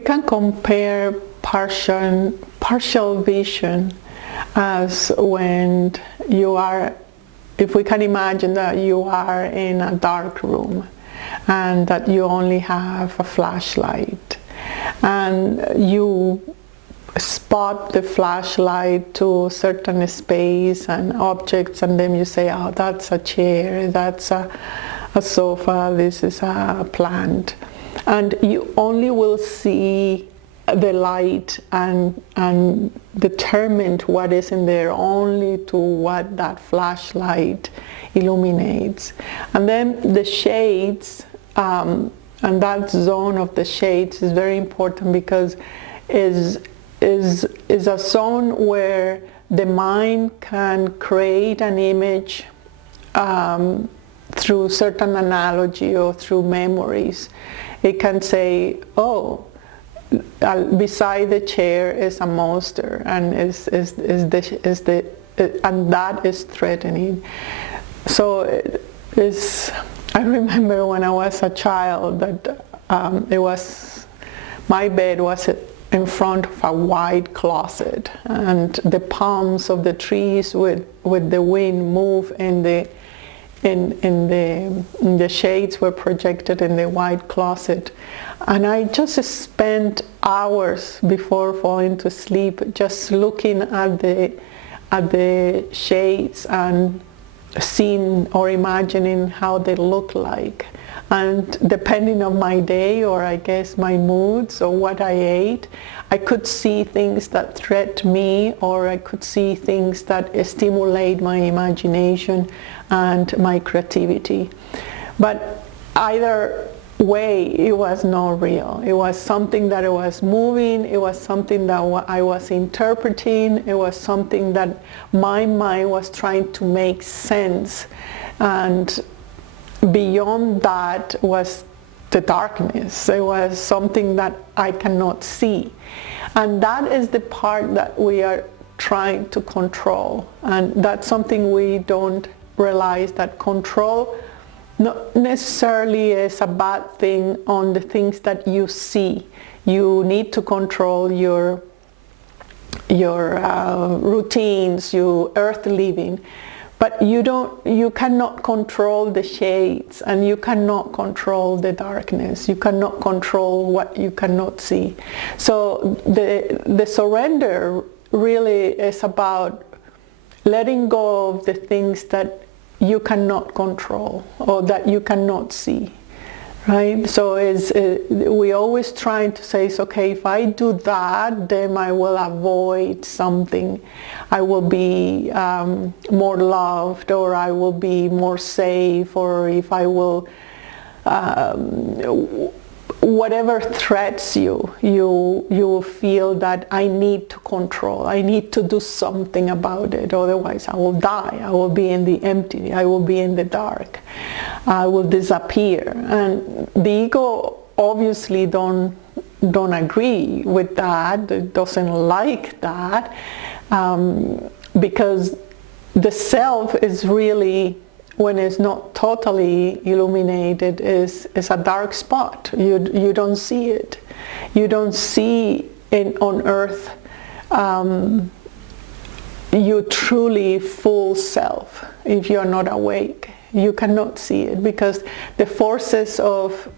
we can compare partial vision as when you are, if we can imagine that you are in a dark room and that you only have a flashlight and you spot the flashlight to a certain space and objects, and then you say, oh, that's a chair, that's a sofa, this is a plant, and you only will see the light and determine what is in there only to what that flashlight illuminates. And then the shades, and that zone of the shades is very important because is a zone where the mind can create an image through certain analogy or through memories. It can say, oh, beside the chair is a monster, and and that is threatening. So I remember when I was a child that my bed was in front of a wide closet, and the palms of the trees with the wind move in the shades were projected in the wide closet. And I just spent hours before falling to sleep just looking at the shades and seeing or imagining how they look like. And depending on my day, or I guess my moods or what I ate, I could see things that threaten me, or I could see things that stimulate my imagination and my creativity. But either way, it was not real. It was something that it was moving, it was something that I was interpreting, it was something that my mind was trying to make sense. And beyond that was the darkness. It was something that I cannot see. And that is the part that we are trying to control. And that's something we don't realize, that control not necessarily is a bad thing on the things that you see. You need to control your routines, your earth living. But you cannot control the shades, and you cannot control the darkness. You cannot control what you cannot see. So the surrender really is about letting go of the things that you cannot control or that you cannot see. Right? So we always trying to say, okay, if I do that, then I will avoid something. I will be more loved, or I will be more safe, or if I will, whatever threats you will feel that I need to control. I need to do something about it, otherwise I will die. I will be in the empty. I will be in the dark. I will disappear. And the ego obviously don't agree with that. It doesn't like that, because the self is really, when it's not totally illuminated, is a dark spot. You don't see it. You don't see on earth you truly full self if you are not awake. You cannot see it because the forces of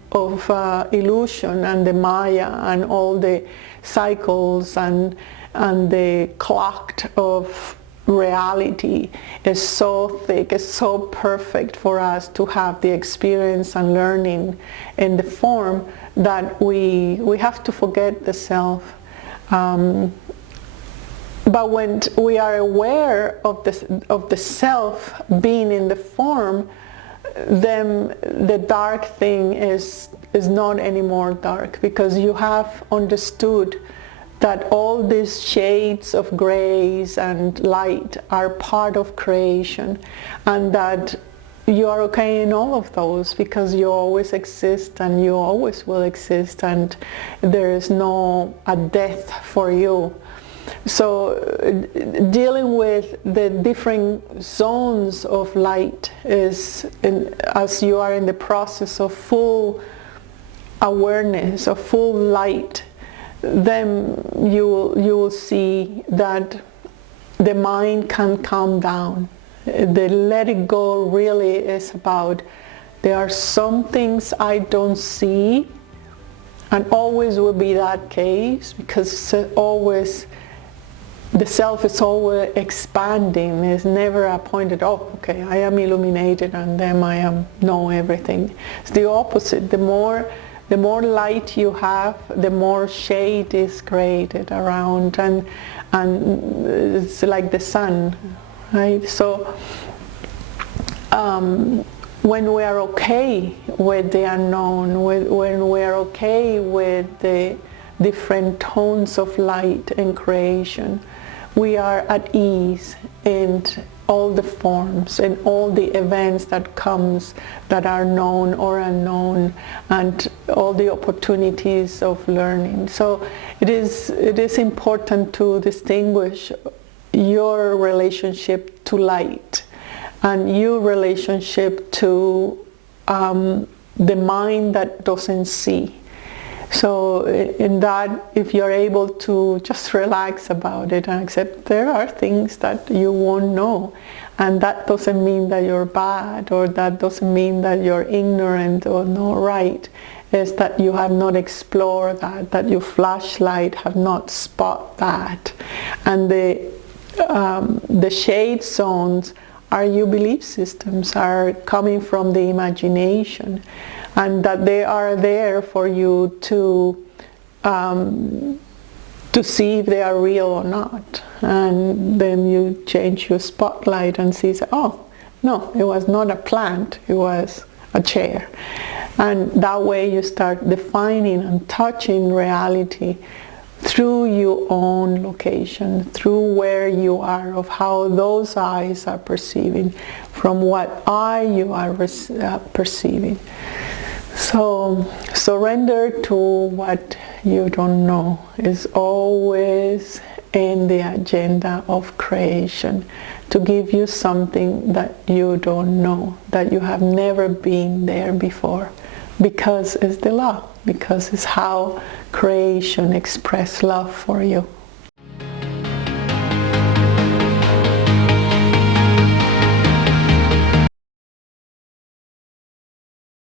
illusion and the Maya and all the cycles and the clock of reality is so thick, is so perfect for us to have the experience and learning in the form that we have to forget the self. But when we are aware of the self being in the form, then the dark thing is not anymore dark, because you have understood that all these shades of grays and light are part of creation, and that you are okay in all of those because you always exist and you always will exist, and there is no a death for you. So dealing with the different zones of light is, as you are in the process of full awareness, of full light, then you will see that the mind can calm down. The let it go really is about, there are some things I don't see, and always will be that case, because always the self is always expanding. It's never a point that, oh, okay, I am illuminated and then I know everything. It's the opposite. The more light you have, the more shade is created around, and it's like the sun, right? So when we are okay with the unknown, when we are okay with the different tones of light and creation, we are at ease in all the forms and all the events that comes, that are known or unknown, and all the opportunities of learning. So it is important to distinguish your relationship to light and your relationship to the mind that doesn't see. So in that, if you're able to just relax about it and accept there are things that you won't know, and that doesn't mean that you're bad, or that doesn't mean that you're ignorant or not right, is that you have not explored that your flashlight have not spot that. And the shade zones are your belief systems, are coming from the imagination, and that they are there for you to see if they are real or not. And then you change your spotlight and see, oh, no, it was not a plant, it was a chair. And that way you start defining and touching reality through your own location, through where you are, of how those eyes are perceiving, from what eye you are perceiving. So surrender to what you don't know is always in the agenda of creation, to give you something that you don't know, that you have never been there before, because it's the law, because it's how creation expresses love for you.